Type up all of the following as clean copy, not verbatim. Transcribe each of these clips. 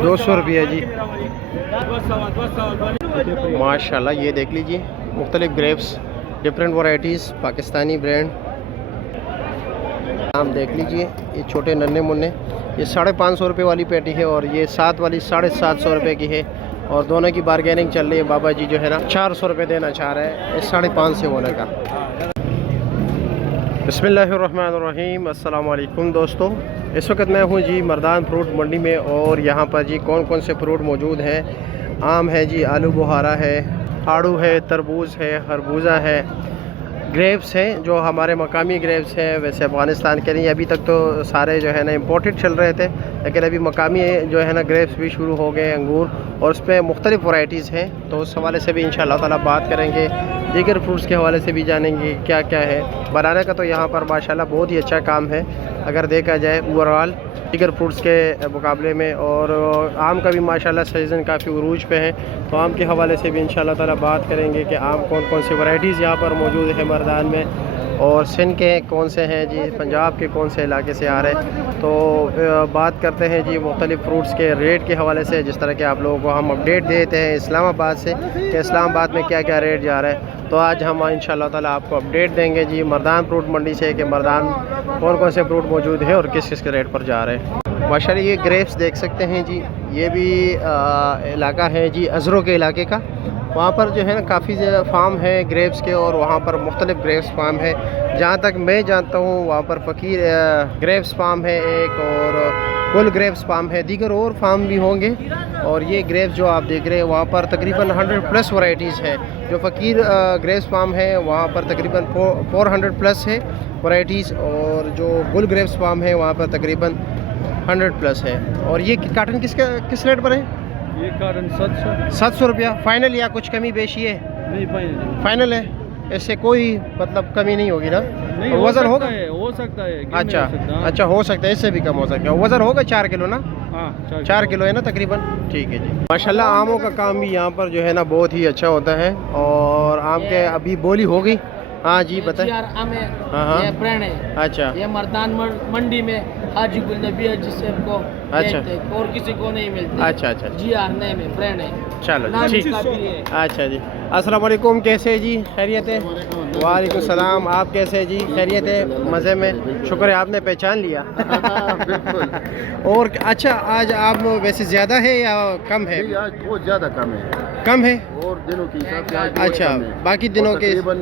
₹200 जी। माशाल्लाह, ये देख लीजिए मुख्तलिफ grapes, different varieties, Pakistani brand. आप देख लीजिए ये छोटे नन्हे मुन्ने, ये ₹550 वाली पेटी है और ये 7 वाली ₹750 की है। और दोनों की बारगेनिंग चल रही है। बाबा जी जो है ना ₹400 देना चाह रहे हैं इस 550 होने का। बिस्मिल्लाहिर्रहमानिर्रहीम, अस्सलाम वालेकुम दोस्तों। इस वक्त मैं हूँ जी मर्दान फ्रूट मंडी में और यहाँ पर जी कौन कौन से फ्रूट मौजूद हैं। आम है जी, आलू बुहारा है, आड़ू है, तरबूज है, खरबूजा है, ग्रेप्स हैं जो हमारे मकामी ग्रेप्स हैं। वैसे अफ़गानिस्तान के नहीं, अभी तक तो सारे जो है ना इम्पोर्टेड चल रहे थे, लेकिन अभी मकामी जो है ना ग्रेप्स भी शुरू हो गए, अंगूर, और उस पर मुख्तलिफ़ वैरायटीज़ हैं। तो उस हवाले से भी इंशाअल्लाह ताला बात करेंगे। दीगर फ्रूट्स के हवाले से भी जानेंगे क्या क्या है। बनाने का तो यहाँ पर माशाल्लाह बहुत ही अच्छा काम है अगर देखा जाए ओवरऑल दीगर फ्रूट्स के मुकाबले में। और आम का भी माशाल्लाह सीज़न काफ़ी उरूज पे है, तो आम के हवाले से भी इंशाल्लाह ताला बात करेंगे कि आम कौन कौन सी वैरायटीज़ यहाँ पर मौजूद है मर्दान में, और सिंध के कौन से हैं जी, पंजाब के कौन से इलाके से आ रहे हैं। तो बात करते हैं जी मुख्तलिफ़ फ्रूट्स के रेट के हवाले से, जिस तरह के आप लोगों को हम अपडेट देते हैं इस्लामाबाद से कि इस्लामाबाद में क्या क्या रेट जा रहा है। तो आज हम इंशाअल्लाह ताला आपको अपडेट देंगे जी मर्दान फ्रूट मंडी से कि मर्दान कौन कौन से फ्रूट मौजूद हैं और किस किस के रेट पर जा रहे हैं। माशाल्लाह ये ग्रेप्स देख सकते हैं जी, ये भी इलाका है जी अजरों के इलाके का। वहाँ पर जो है ना काफ़ी फार्म है ग्रेप्स के, और वहाँ पर मुख्तलिफ ग्रेप्स फार्म है। जहाँ तक मैं जानता हूँ वहाँ पर फ़कीर ग्रेप्स फार्म है एक, और कुल ग्रेप्स फार्म है, दीगर और फार्म भी होंगे। और ये ग्रेप्स जो आप देख रहे हैं वहाँ पर तकरीबन 100+ वैरायटीज़ है। जो फ़कीर ग्रेप्स फार्म है वहाँ पर तकरीबन 400+ है वैरायटीज़, और जो गुल ग्रेप्स फार्म है वहाँ पर तकरीबन 100+ है। और ये कार्टन किस रेट पर है? ये कार्टन 700 फाइनल, या कुछ कमी बेशी है? नहीं, फाइनल है, इससे कोई मतलब कमी नहीं होगी ना? नहीं, वज़न होगा? हो सकता है। अच्छा अच्छा, हो सकता है, इससे भी कम हो सकता है। वज़न होगा 4 किलो ना? हाँ, 4 किलो है ना तकरीबन। ठीक है जी। माशाल्लाह आमों का काम भी यहाँ पर जो है ना बहुत ही अच्छा होता है। और आम के अभी बोली होगी। हाँ जी बताएं। हाँ, ये ब्रांड है। अच्छा, ये मर्दान मंडी में हाजी गुल नबी है जिससे हमको अच्छा और किसी को नहीं मिलती। अच्छा GR नेम है, ब्रांड है। चलो नाम ठीक। इसका भी है। अच्छा जी, अस्सलाम वालेकुम, कैसे हैं जी? खैरियत है? वालेकुम सलाम, आप कैसे हैं जी? खैरियत है? मज़े में? शुक्र है आपने पहचान लिया। बिल्कुल। और अच्छा, आज आप वैसे ज़्यादा है या कम है? आज बहुत ज़्यादा कम है। कम है और दिनों की हिसाब से आज बहुत अच्छा, कम है। बाकी दिनों के तकरीबन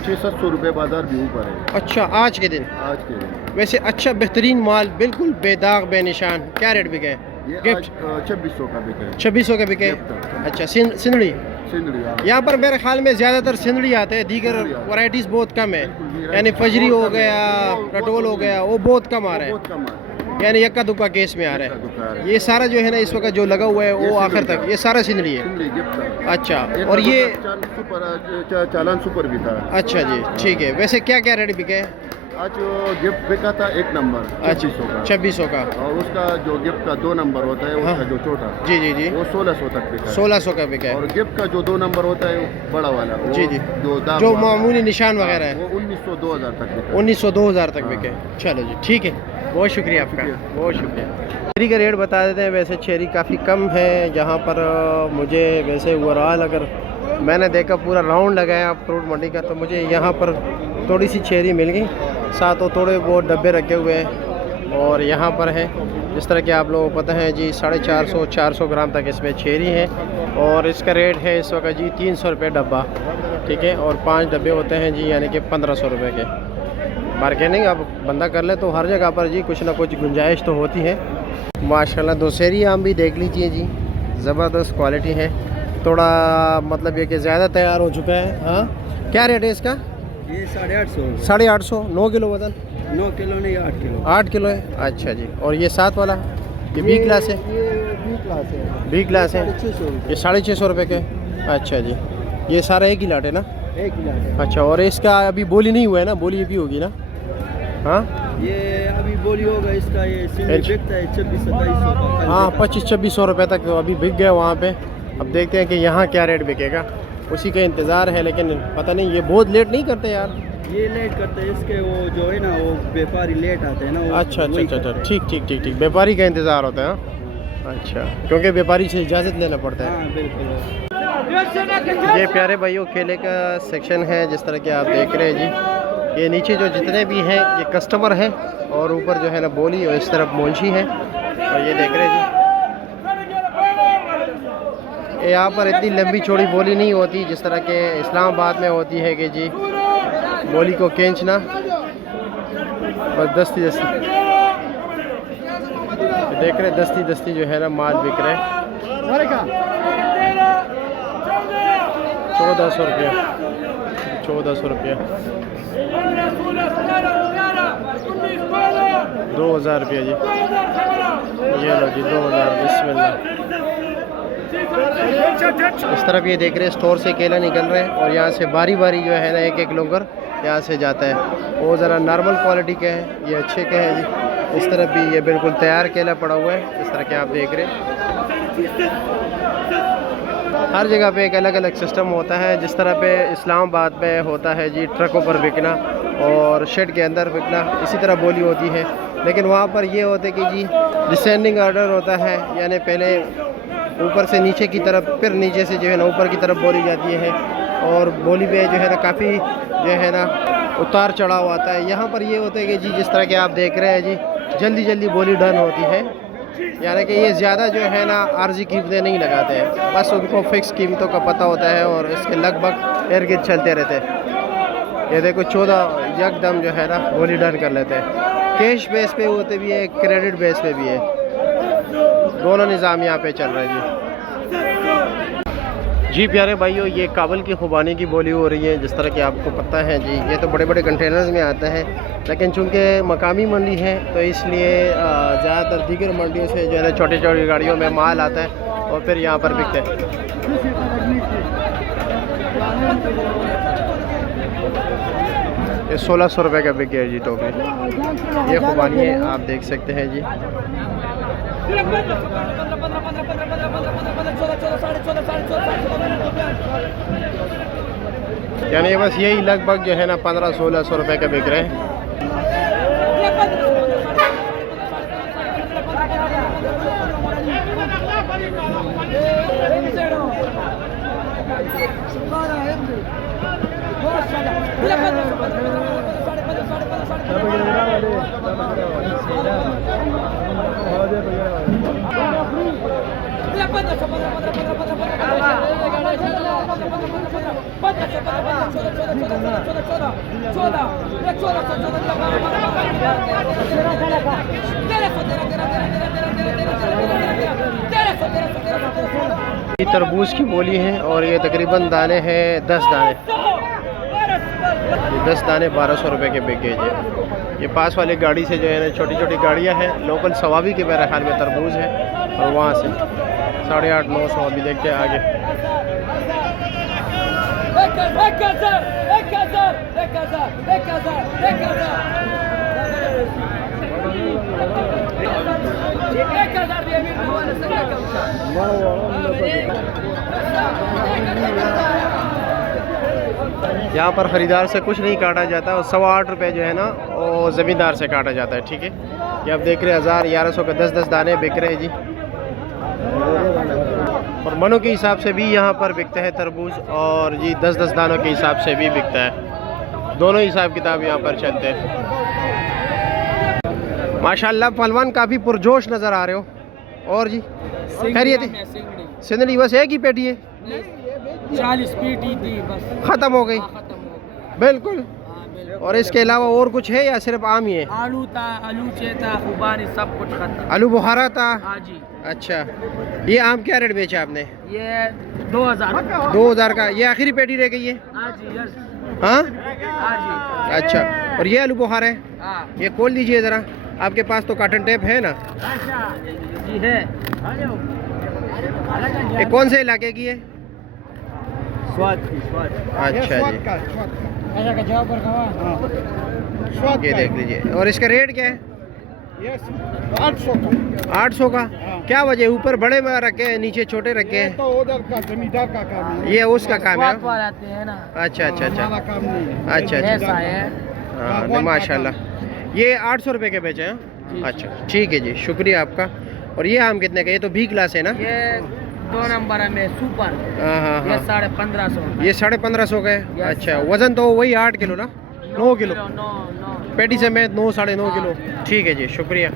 600-700 रुपये बाजार भी ऊपर है अच्छा आज के दिन। आज के दिन। वैसे अच्छा बेहतरीन माल, बिल्कुल बेदाग बेनिशान। क्या रेट बिके? ये गिफ्ट आज 2600 का बिका है। 2600 का बिके। गिफ्ट। अच्छा, सिंधड़ी सिंदड़ी यहाँ पर मेरे ख्याल में ज़्यादातर सिंधड़ी आते हैं, दीगर वैरायटीज़ बहुत कम है। यानी फजरी हो गया, कटोल हो गया, वो बहुत कम आ रहा है, बहुत कम है, यानी यक्का दुक्का केस में आ रहा है। ये सारा जो है ना इस वक्त जो लगा हुआ है वो आखिर तक ये सारा सिंधड़ी है। सिंदड़ी गिफ्ट। अच्छा, और ये चालान सुपर भी था। अच्छा जी, ठीक है। वैसे क्या क्या रेट बिके? आज गिफ्ट बिका था 1 नंबर 2600 का। 2600 का। और उसका जो गिफ्ट का 2 नंबर होता है उसका जो छोटा जी वो 1600 तक बिका है। 1600 का बिका है। और गिफ्ट का जो 2 नंबर होता है वो बड़ा वाला वो जी जो मामूली निशान वगैरह है वो 1900-2000 तक बिका। 1900-2000 तक बिके। चलो जी, ठीक है, बहुत शुक्रिया आपका, बहुत शुक्रिया। चेरी का रेट बता देते हैं। वैसे चेरी काफ़ी कम है यहाँ पर। मुझे वैसे ओवरऑल अगर मैंने देखा पूरा राउंड लगाया फ्रूट मंडी का, तो मुझे यहाँ पर थोड़ी सी चेरी मिल गई, साथ वो थोड़े बहुत डब्बे रखे हुए हैं। और यहाँ पर है जिस तरह के आप लोगों को पता है जी 450-400 ग्राम तक इसमें चेरी है। और इसका रेट है इस वक्त जी 300 रुपये डब्बा, ठीक है। और 5 डब्बे होते हैं जी, यानी कि 1500 रुपये के। बारगेनिंग अब बंदा कर ले तो हर जगह पर जी कुछ ना कुछ गुंजाइश तो होती है। माशाल्लाह दशहरी आम भी देख लीजिए जी, ज़बरदस्त क्वालिटी है। थोड़ा मतलब ये कि ज़्यादा तैयार हो चुका है। हाँ, क्या रेट है इसका? ये 850। 850। 9 किलो वजन? 9 किलो नहीं, 8 किलो। 8 किलो है। अच्छा जी। और ये 7 वाला ये बी क्लास है? बी क्लास है। बी क्लास है, 650। ये 650 रुपये के। अच्छा जी, ये सारा एक ही लाट है ना? एक ही लाट है। अच्छा, और इसका अभी बोली नहीं हुआ है ना? बोली भी होगी ना? हाँ, ये अभी बोली होगा इसका। ये बिकता है 2600-2700 का। हाँ, 2500-2600 रुपये तक तो अभी बिक गया वहाँ पे। अब देखते हैं कि यहाँ क्या रेट बिकेगा, उसी का इंतज़ार है। लेकिन पता नहीं, ये बहुत लेट नहीं करते यार। ये लेट करते हैं, इसके वो जो है ना वो व्यापारी लेट आते हैं ना वो अच्छा अच्छा वही अच्छा अच्छा, करते हैं। ठीक ठीक ठीक ठीक, व्यापारी का इंतज़ार होता है हाँ? अच्छा, क्योंकि व्यापारी से इजाज़त लेना पड़ता है। हाँ बिल्कुल। ये प्यारे भाइयों केले का सेक्शन है, जिस तरह के आप देख रहे हैं जी। ये नीचे जो जितने भी हैं ये कस्टमर हैं, और ऊपर जो है ना बोली, और इस तरफ मुंशी है। और ये देख रहे हैं जी, यहाँ पर इतनी लंबी चौड़ी बोली नहीं होती जिस तरह के इस्लामाबाद में होती है कि जी बोली को खींचना बस दस्ती दस्ती। देख रहे दस्ती दस्ती जो है ना माल बिक रहे हैं। 1400 रुपया, 1400 रुपया, 2000 रुपया जी। ये लो जी 2000, बिस्मिल्लाह। इस तरफ ये देख रहे हैं स्टोर से केला निकल रहे हैं, और यहाँ से बारी बारी जो है ना एक एक लोगर यहाँ से जाता है। वो ज़रा नॉर्मल क्वालिटी के हैं, ये अच्छे के हैं जी। इस तरफ भी ये बिल्कुल तैयार केला पड़ा हुआ है, इस तरह के आप देख रहे हैं। हर जगह पे एक अलग अलग सिस्टम होता है। जिस तरह पे इस्लामाबाद में होता है जी ट्रकों पर बिकना और शेड के अंदर बिकना, इसी तरह बोली होती है। लेकिन वहाँ पर ये होता है कि जी डिसेंडिंग ऑर्डर होता है, यानी पहले ऊपर से नीचे की तरफ, फिर नीचे से जो है ना ऊपर की तरफ बोली जाती है, और बोली पे जो है ना काफ़ी जो है ना उतार चढ़ाव आता है। यहाँ पर ये होता है कि जी जिस तरह के आप देख रहे हैं जी जल्दी जल्दी बोली डन होती है, यानी कि ये ज़्यादा जो है ना आर्जी कीमतें नहीं लगाते हैं, बस उनको फिक्स कीमतों का पता होता है और इसके लगभग इर्द गिर्द चलते रहते हैं। ये देखो 14 यकदम जो है ना बोली डन कर लेते हैं। कैश बेस पे होते भी है, क्रेडिट बेस पे भी है, दोनों निज़ाम यहाँ पे चल रहे हैं जी। प्यारे भाइयों ये काबुल की खुबानी की बोली हो रही है, जिस तरह कि आपको पता है जी। ये तो बड़े बड़े कंटेनर्स में आता है, लेकिन चूंकि मकामी मंडी है तो इसलिए ज़्यादातर दीगर मंडियों से जो है ना छोटी छोटी गाड़ियों में माल आता है और फिर यहाँ पर बिकते हैं। ये 1600 रुपये का बिक गया जी टोकरी। ये खुबानी है, आप देख सकते हैं जी। यानी बस यही लगभग जो है ना 1500-1600 रुपये का बिक रहे हैं। ये तरबूज की बोली है और ये तकरीबन दाने हैं 10 दाने। ये 10 दाने 1200 रुपये के बिक गए जी। ये पास वाली गाड़ी से जो है ना छोटी छोटी गाड़ियाँ हैं, लोकल सवाबी के मेरे ख्याल में तरबूज है, और वहाँ से 850-900 अभी देखते हैं आगे। यहाँ पर ख़रीदार से कुछ नहीं काटा जाता, और 8.25 रुपये जो है ना वो ज़मींदार से काटा जाता है। ठीक है, ये आप देख रहे हैं 1000-1100 के 10-10 दाने बिक रहे हैं जी। और मनों के हिसाब से भी यहाँ पर बिकते हैं तरबूज, और जी 10-10 दानों के हिसाब से भी बिकता है। दोनों हिसाब किताब यहाँ पर चलते हैं। माशाल्लाह पहलवान काफ़ी पुरजोश नज़र आ रहे हो। और जी खैरियत है? सिंदड़ी बस एक ही पेटी है? 40 पेटी थी बस, ख़त्म हो गई बिल्कुल। और इसके अलावा और कुछ है या सिर्फ आम ही है? आलू था, आलूचे था, खुबानी, सब कुछ खत्म। आलू बुखारा था? हाँ जी। अच्छा, ये आम क्या रेट बेचा आपने? ये 2000। 2000 का, ये आखिरी पेटी रह गई है? हाँ जी, यस। हाँ हाँ जी। अच्छा, और ये आलू बुखारा है? हाँ ये खोल दीजिए ज़रा, आपके पास तो काटन टेप है ना? जी है। ये कौन से इलाके की है? स्वाद की, स्वाद। अच्छा जी, ये देख लीजिए। और इसका रेट क्या है? 800 का। 800 का? क्या वजह, ऊपर बड़े में रखे हैं, नीचे छोटे रखे ये हैं? तो उधर का जमींदार का काम है, ये उसका काम है? पर आते हैं ना, अच्छा अच्छा अच्छा हमारा काम नहीं है। अच्छा अच्छा। ऐसा है। हाँ नहीं, माशाल्लाह। ये 800 रुपये के बेचे हैं? अच्छा ठीक है जी, शुक्रिया आपका। और ये आम कितने का? ये तो बी क्लास है ना? ये 2 नंबर में सुपर, हाँ हाँ ये हाँ। 1550। ये 1550 का है? Yes, अच्छा, sir। वजन तो वही 8 किलो ना? 9 किलो? 9 पेटी समेत 9 साढ़े 9 किलो। ठीक है जी, शुक्रिया।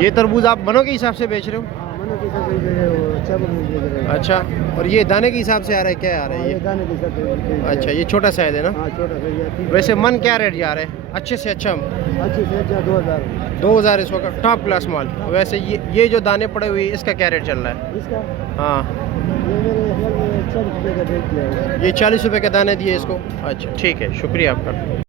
ये तरबूज आप मनों के हिसाब से बेच रहे हो? मनो के साथ दे रहे हो, अच्छा बन दे रहे हो। अच्छा, और ये दाने के हिसाब से आ रहा है, क्या आ रहा है ये ये? दाने के साथ दे रहे हो। अच्छा, ये छोटा साइज है ना? हाँ छोटा सा ये 30। वैसे मन क्या रेट जा रहा है? अच्छे से अच्छा अच्छे से अच्छा 2000। 2000 इस वक्त टॉप क्लास माल। वैसे ये जो दाने पड़े हुए हैं, इसका क्या रेट चल रहा है? इसका हाँ, ये मेरे ख्याल में 40 रुपये का रेट दिया है। ये 40 रुपये के दाने दिए इसको। अच्छा ठीक है, शुक्रिया आपका।